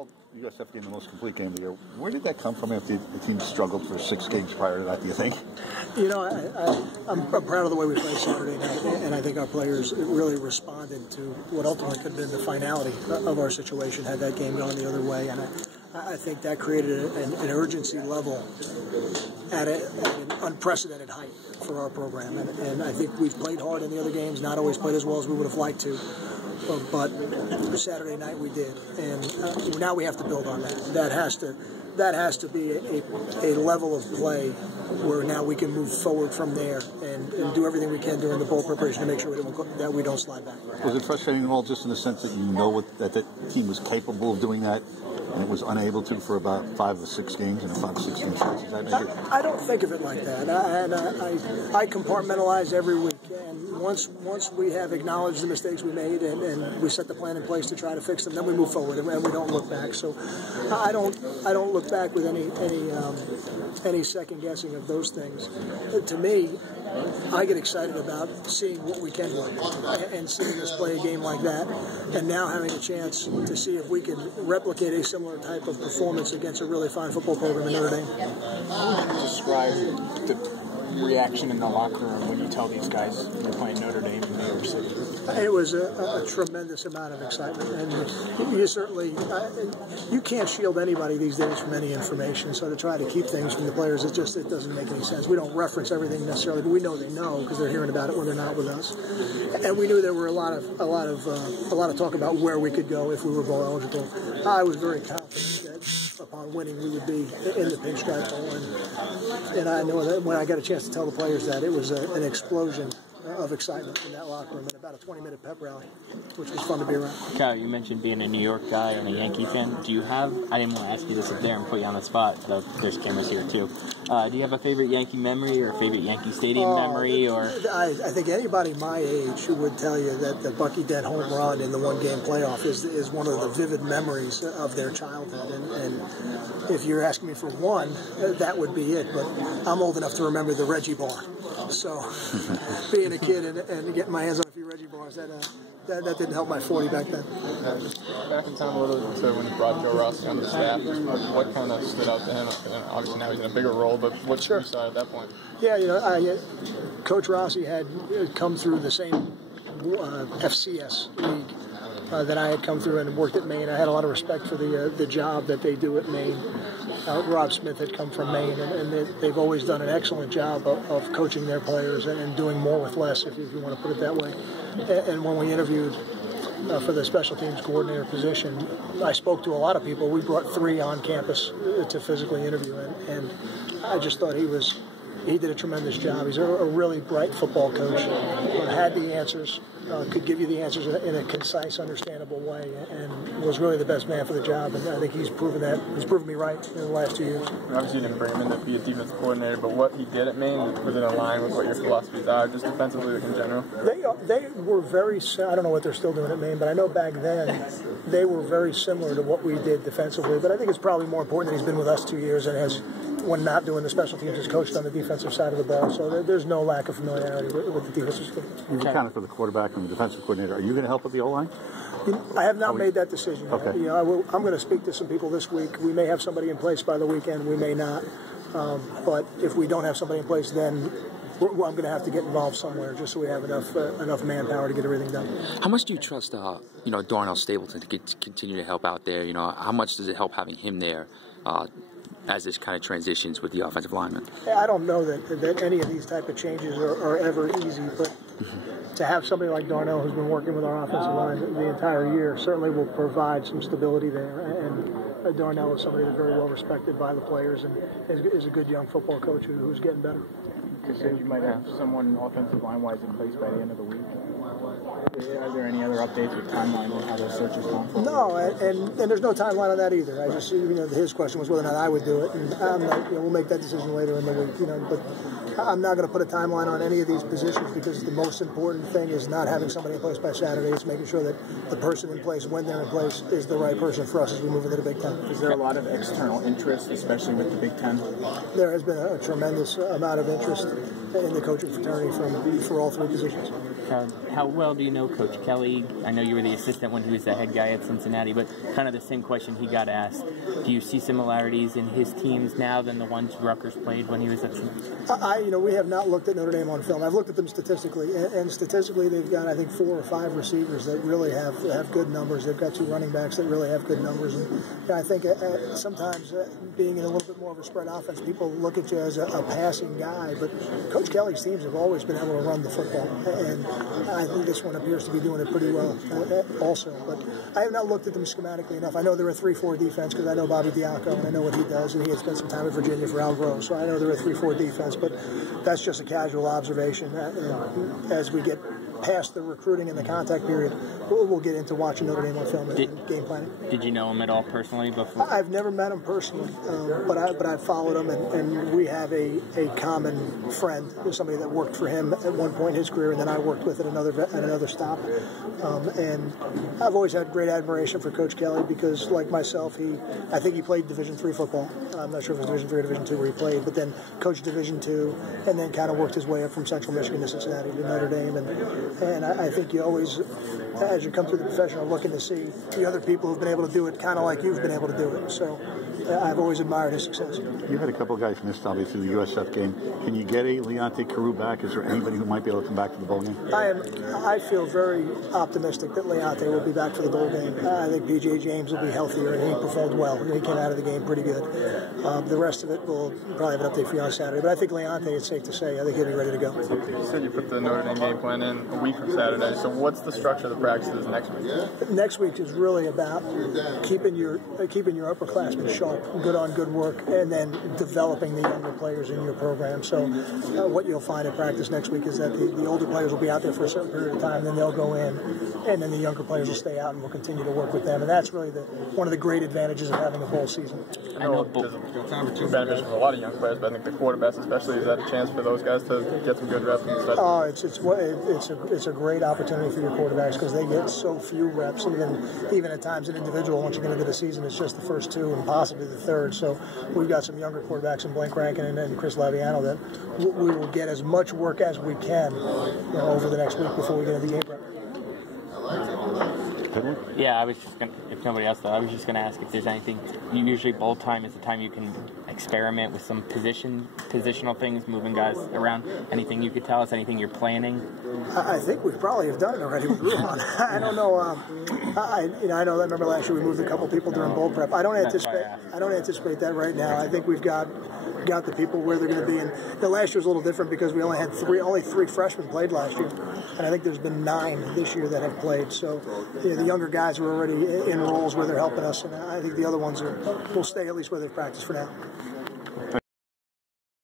called the USF game the most complete game of the year. Where did that come from after the team struggled for 6 games prior to that, do you think? You know, I'm proud of the way we played Saturday night, and I think our players really responded to what ultimately could have been the finality of our situation had that game gone the other way. And I think that created an urgency level at an unprecedented height for our program. And I think we've played hard in the other games, not always played as well as we would have liked to. But Saturday night we did, and now we have to build on that. That has to be a level of play where now we can move forward from there and do everything we can during the bowl preparation to make sure that we don't slide back. Was it frustrating at all, just in the sense that you know that the team was capable of doing that, and it was unable to for about 5 or 6 games in a 5 or 6 game stretch? I don't think of it like that. I compartmentalize every week, and once we have acknowledged the mistakes we made and we set the plan in place to try to fix them, then we move forward and we don't look back. So I don't look back with any second guessing of those things. To me, I get excited about seeing what we can do and seeing us play a game like that, and now having a chance to see if we can replicate a similar type of performance against a really fine football program in Notre Dame. How would you describe the reaction in the locker room when you tell these guys you're playing Notre Dame in New York City? It was a tremendous amount of excitement, and you certainly you can't shield anybody these days from any information. So to try to keep things from the players, it doesn't make any sense. We don't reference everything necessarily, but we know they know because they're hearing about it when they're not with us. And we knew there were a lot of talk about where we could go if we were bowl eligible. I was very confident that upon winning we would be in the Pinstripe Bowl, and I know that when I got a chance to tell the players that, it was an explosion of excitement in that locker room and about a 20-minute pep rally, which was fun to be around. Kyle, you mentioned being a New York guy and a Yankee fan. Do you have, I didn't want to ask you this up there and put you on the spot, though there's cameras here too. Do you have a favorite Yankee memory or a favorite Yankee Stadium memory? Or I think anybody my age would tell you that the Bucky Dent home run in the one-game playoff is one of the vivid memories of their childhood. And if you're asking me for one, that would be it. But I'm old enough to remember the Reggie bar. So being a kid and getting my hands on a few Reggie bars, that didn't help my 40 back then. Back in time a little bit to when you brought Joe Rossi on the staff, what kind of stood out to him? And obviously now he's in a bigger role, but what you saw at that point? Yeah, Coach Rossi had come through the same FCS league that I had come through and worked at Maine. I had a lot of respect for the job that they do at Maine. Rob Smith had come from Maine, and they've always done an excellent job of coaching their players and doing more with less, if you want to put it that way. And when we interviewed for the special teams coordinator position, I spoke to a lot of people. We brought 3 on campus to physically interview, and I just thought he did a tremendous job. He's a really bright football coach, had the answers, could give you the answers in a concise, understandable way, and was really the best man for the job. And I think he's proven that. He's proven me right in the last 2 years. Obviously, you didn't bring him in to be a defensive coordinator, but what he did at Maine, was it in line with what your philosophies are, just defensively in general? They were very. I don't know what they're still doing at Maine, but I know back then they were very similar to what we did defensively. But I think it's probably more important that he's been with us 2 years and has, when not doing the special teams, has coached on the defensive side of the ball. So there's no lack of familiarity with the defensive scheme. You've accounted for the quarterback and the defensive coordinator. Are you going to help with the O-line? I have not made that decision yet. Okay. I'm going to speak to some people this week. We may have somebody in place by the weekend. We may not. But if we don't have somebody in place, then I'm going to have to get involved somewhere just so we have enough manpower to get everything done. How much do you trust, Darnell Stapleton to continue to help out there? How much does it help having him there as this kind of transitions with the offensive lineman? I don't know that any of these type of changes are ever easy, but to have somebody like Darnell who's been working with our offensive line the entire year certainly will provide some stability there. And Darnell is somebody that's very well respected by the players and is a good young football coach who's getting better. You said you might have someone offensive line-wise in place by the end of the week. Are there any other updates with timeline on how those searches gone? No, and there's no timeline on that either. I just, his question was whether or not I would do it, and we'll make that decision later in the week. But I'm not going to put a timeline on any of these positions because the most important thing is not having somebody in place by Saturday. It's making sure that the person in place, when they're in place, is the right person for us as we move into the Big Ten. Is there a lot of external interest, especially with the Big Ten? There has been a tremendous amount of interest in the coaching fraternity for all 3 positions. how well do you know Coach Kelly? I know you were the assistant when he was the head guy at Cincinnati, but kind of the same question he got asked. Do you see similarities in his teams now than the ones Rutgers played when he was at Cincinnati? We have not looked at Notre Dame on film. I've looked at them statistically, and statistically they've got, I think, 4 or 5 receivers that really have good numbers. They've got 2 running backs that really have good numbers. And I think sometimes being in a little bit more of a spread offense, people look at you as a passing guy, but Coach Kelly's teams have always been able to run the football, and I think this one appears to be doing it pretty well also. But I have not looked at them schematically enough. I know they're a 3-4 defense because I know Bobby Diaco, and I know what he does, and he had spent some time in Virginia for Al Groh, so I know they're a 3-4 defense, but that's just a casual observation. As we get past the recruiting and the contact period, we'll get into watching Notre Dame on film and game planning. Did you know him at all personally before? I've never met him personally, but I've followed him, and we have a common friend, somebody that worked for him at one point in his career, and then I worked with at another stop. And I've always had great admiration for Coach Kelly because, like myself, I think he played Division III football. I'm not sure if it was Division III or Division II where he played, but then coached Division II, and then kind of worked his way up from Central Michigan to Cincinnati to Notre Dame. And I think you always, as you come through the profession, are looking to see the other people who've been able to do it kind of like you've been able to do it. So I've always admired his success. You had a couple of guys missed, obviously, the USF game. Can you get a Leonte Carew back? Is there anybody who might be able to come back to the bowl game? I feel very optimistic that Leonte will be back for the bowl game. I think P.J. James will be healthier, and he performed well. He came out of the game pretty good. The rest of it, we'll probably have an update for you on Saturday. But I think Leonte, it's safe to say, I think he'll be ready to go. You said you put the Notre Dame game plan in a week from Saturday. So what's the structure of the practices next week? Next week is really about keeping your upperclassmen sharp, good on good work, and then developing the younger players in your program. So what you'll find at practice next week is that the older players will be out there for a certain period of time, then they'll go in, and then the younger players will stay out, and we'll continue to work with them. And that's really one of the great advantages of having a bowl season. I know it's kind of two benefits for a lot of young players, but I think the quarterbacks especially, is that a chance for those guys to get some good reps and stuff? Oh, it's a great opportunity for your quarterbacks because they get so few reps, even at times an individual. Once you get into the season, it's just the first 2 and possibly the third. So we've got some younger quarterbacks in Blake Rankin and Chris Laviano that we will get as much work as we can over the next week before we get into the game prep. Yeah, I was just gonna, if nobody else though, I was just going to ask if there's anything. Usually bowl time is the time you can experiment with some positional things, moving guys around. Anything you could tell us? Anything you're planning? I think we probably have done it already with Ruhan. I don't know. I know. I remember last year we moved a couple people during bowl prep. I don't anticipate that right now. I think we've got the people where they're going to be. And the last year was a little different because we only had three freshmen played last year, and I think there's been 9 this year that have played. So the younger guys are already in roles where they're helping us, and I think the other ones will stay at least where they've practiced for now.